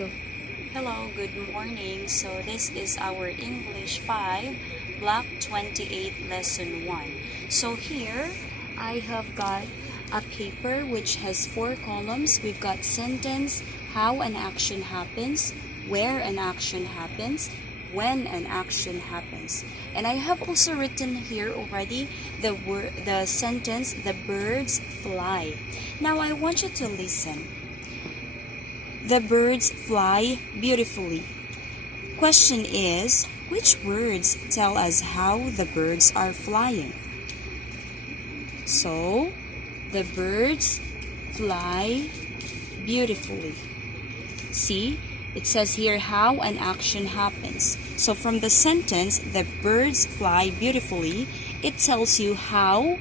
Go. Hello, good morning. So this is our English 5, Block 28, Lesson 1. So here, I have got a paper which has 4 columns. We've got sentence, how an action happens, where an action happens, when an action happens. And I have also written here already the sentence, the birds fly. Now I want you to listen. The birds fly beautifully. Question is, which words tell us how the birds are flying? So, the birds fly beautifully. See, it says here how an action happens. So from the sentence, the birds fly beautifully, it tells you how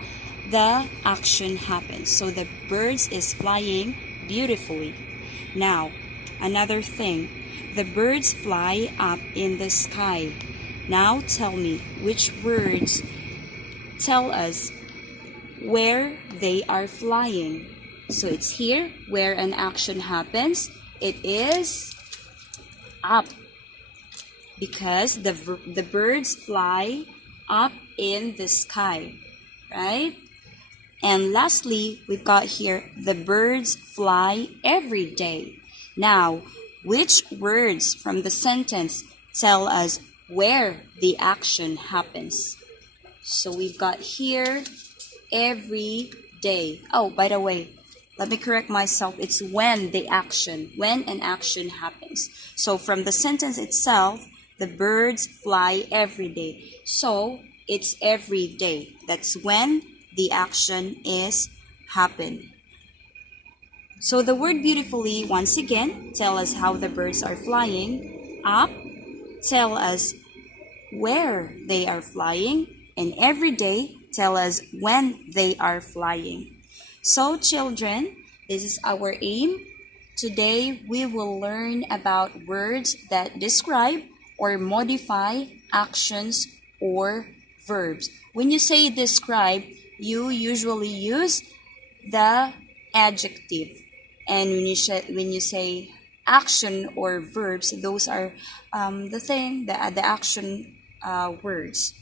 the action happens. So the birds is flying beautifully. Now, another thing, the birds fly up in the sky. Now tell me, which words tell us where they are flying? So it's here, where an action happens. It is up, because the birds fly up in the sky, right? And lastly, we've got here, the birds fly every day. Now, which words from the sentence tell us where the action happens? So we've got here, every day. Oh, by the way, let me correct myself. It's when an action happens. So from the sentence itself, the birds fly every day. So it's every day. That's when the action is happen. So the word beautifully, once again, tell us how the birds are flying. Up, tell us where they are flying. And every day, tell us when they are flying. So children, this is our aim. Today, we will learn about words that describe or modify actions or verbs. When you say describe, you usually use the adjective. And when you say action or verbs, those are the action words.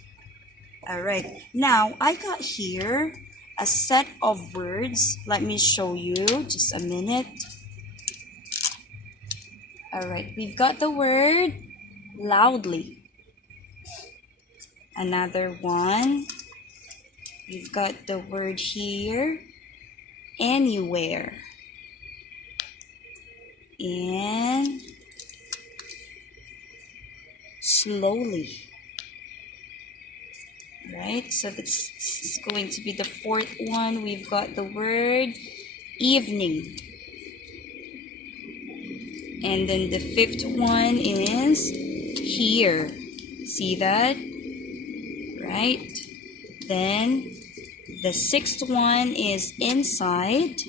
All right. Now, I got here a set of words. Let me show you. Just a minute. All right. We've got the word loudly. Another one. We've got the word here, anywhere. And slowly. Right? So this is going to be the fourth one. We've got the word evening. And then the fifth one is here. See that? Right? Then the sixth one is inside.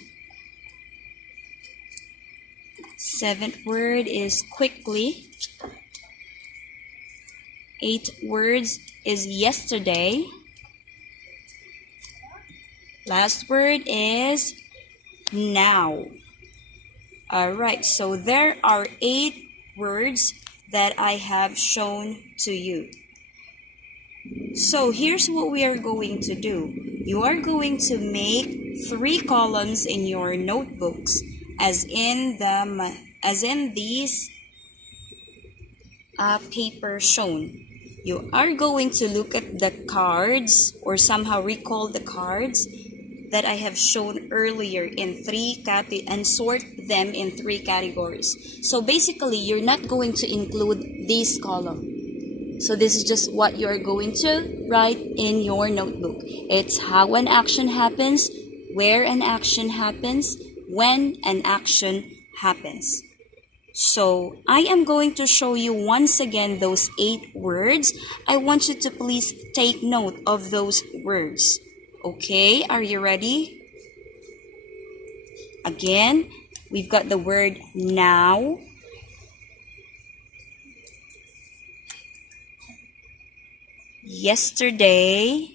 Seventh word is quickly. Eighth words is yesterday. Last word is now. Alright, so there are 8 words that I have shown to you. So here's what we are going to do. You are going to make 3 columns in your notebooks as in these paper shown. You are going to look at the cards or somehow recall the cards that I have shown earlier in and sort them in 3 categories. So basically, you're not going to include this column. So this is just what you're going to write in your notebook. It's how an action happens, where an action happens, when an action happens. So I am going to show you once again those 8 words. I want you to please take note of those words. Okay, are you ready? Again, we've got the word now, yesterday,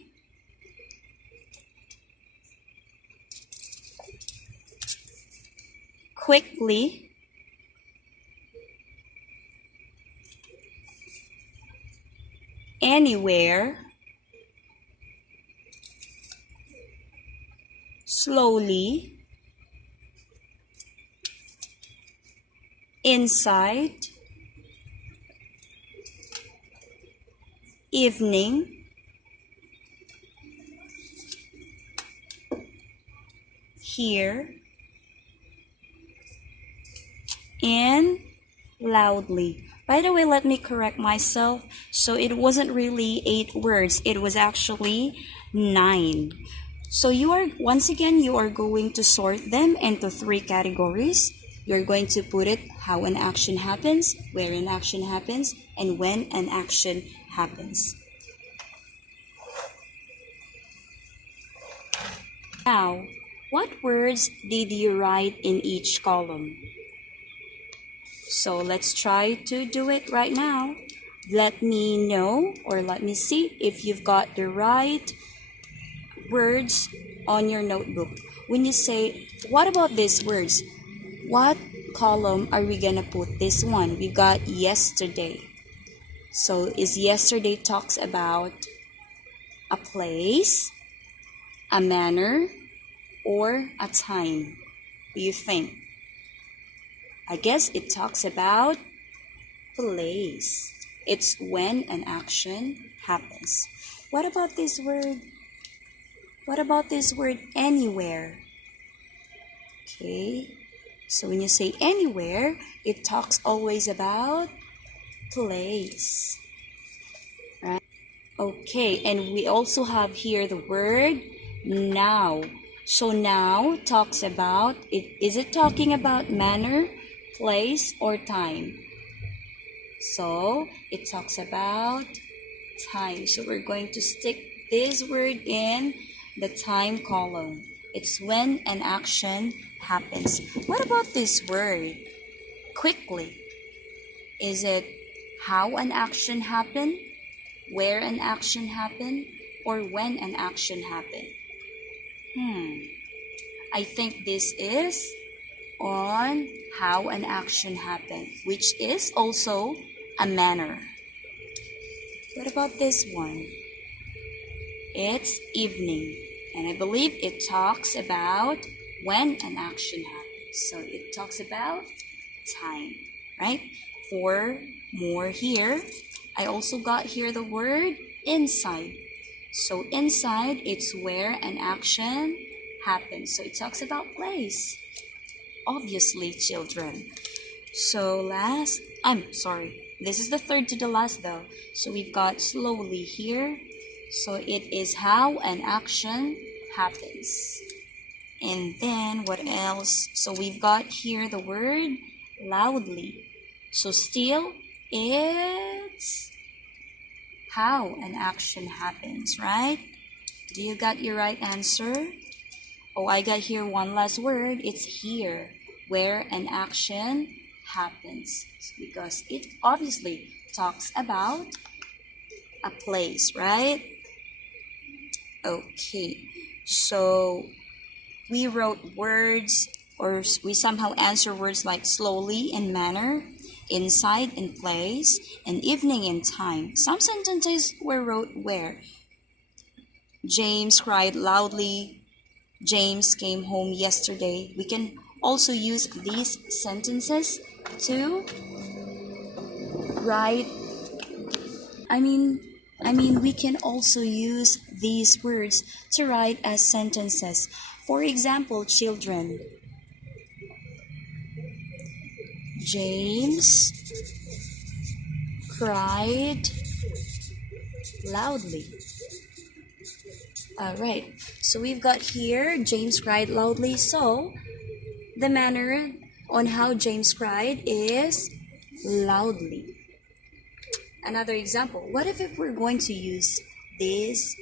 quickly, anywhere, slowly, inside, evening, here, and loudly. By the way, let me correct myself. So it wasn't really 8 words, it was actually 9. So once again, you are going to sort them into 3 categories. You're going to put it how an action happens, where an action happens, and when an action happens. Now, what words did you write in each column? So let's try to do it right now. Let me know, or let me see if you've got the right words on your notebook. When you say, what about these words? What column are we gonna put this one? We've got yesterday. So is yesterday talks about a place, a manner, or a time? Do you think? I guess it talks about place. It's when an action happens. What about this word? What about this word anywhere? Okay, so when you say anywhere, it talks always about place, right? Okay, and we also have here the word now. So now talks about it. Is it talking about manner, place, or time? So it talks about time. So we're going to stick this word in the time column. It's when an action happens. What about this word? Quickly. Is it how an action happened, where an action happened, or when an action happened? I think this is on how an action happened, which is also a manner. What about this one? It's evening, and I believe it talks about when an action happens. So it talks about time, right? 4 more here. I also got here the word inside. So inside, it's where an action happens. So it talks about place. Obviously, children. So this is the third to the last though. So we've got slowly here. So it is how an action happens. And then what else? So we've got here the word loudly. So still, it's how an action happens, right? Do you got your right answer? Oh, I got here one last word. It's here, where an action happens. Because it obviously talks about a place, right? Okay, so we wrote words, or we somehow answer words like slowly and manner, inside and place, and evening and time. Some sentences were wrote where James cried loudly, James came home yesterday. We can also use these sentences to write. We can also use these words to write as sentences. For example, children, James cried loudly. Alright, so we've got here, James cried loudly. So, the manner on how James cried is loudly. Another example, what if we're going to use these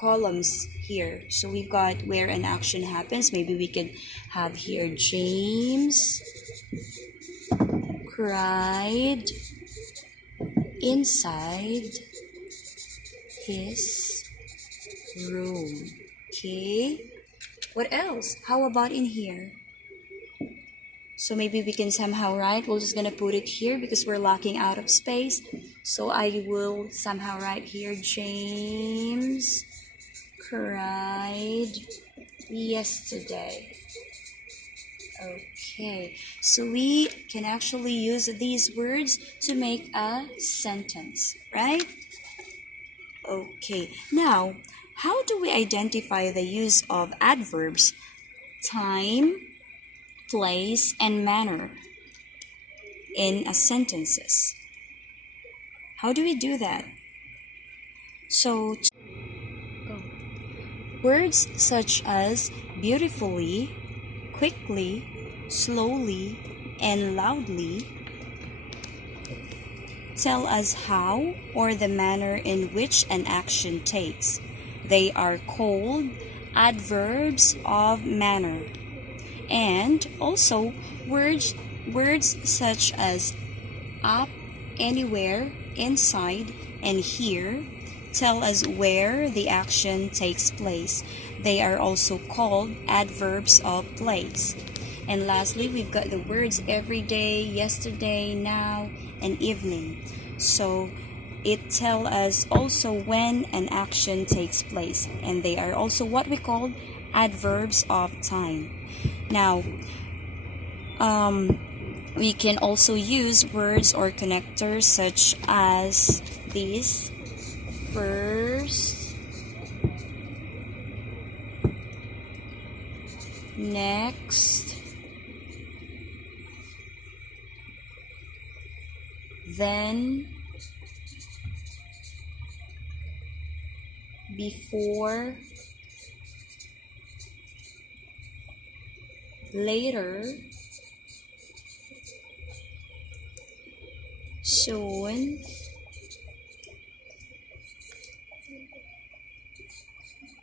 columns here? So we've got where an action happens. Maybe we could have here James cried inside his room. Okay, what else? How about in here? So maybe we can somehow write. We're just gonna put it here because we're lacking out of space. So I will somehow write here, James cried yesterday. Okay, so we can actually use these words to make a sentence, right? Okay, now, how do we identify the use of adverbs, time, place, and manner in a sentences? How do we do that? So, words such as beautifully, quickly, slowly, and loudly tell us how or the manner in which an action takes. They are called adverbs of manner. And also words such as up, anywhere, inside, and here tell us where the action takes place. They are also called adverbs of place. And lastly, we've got the words every day, yesterday, now, and evening. So it tells us also when an action takes place. And they are also what we call adverbs of time. Now, we can also use words or connectors such as these: first, next, then, before, later, soon,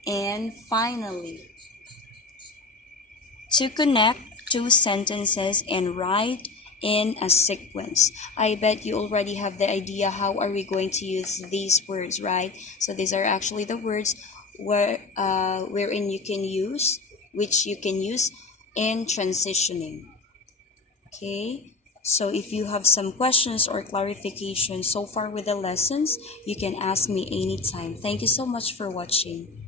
and finally. To connect two sentences and write in a sequence. I bet you already have the idea how are we going to use these words, right? So these are actually the words wherein you can use, which you can use in transitioning. Okay? So if you have some questions or clarification so far with the lessons, you can ask me anytime. Thank you so much for watching.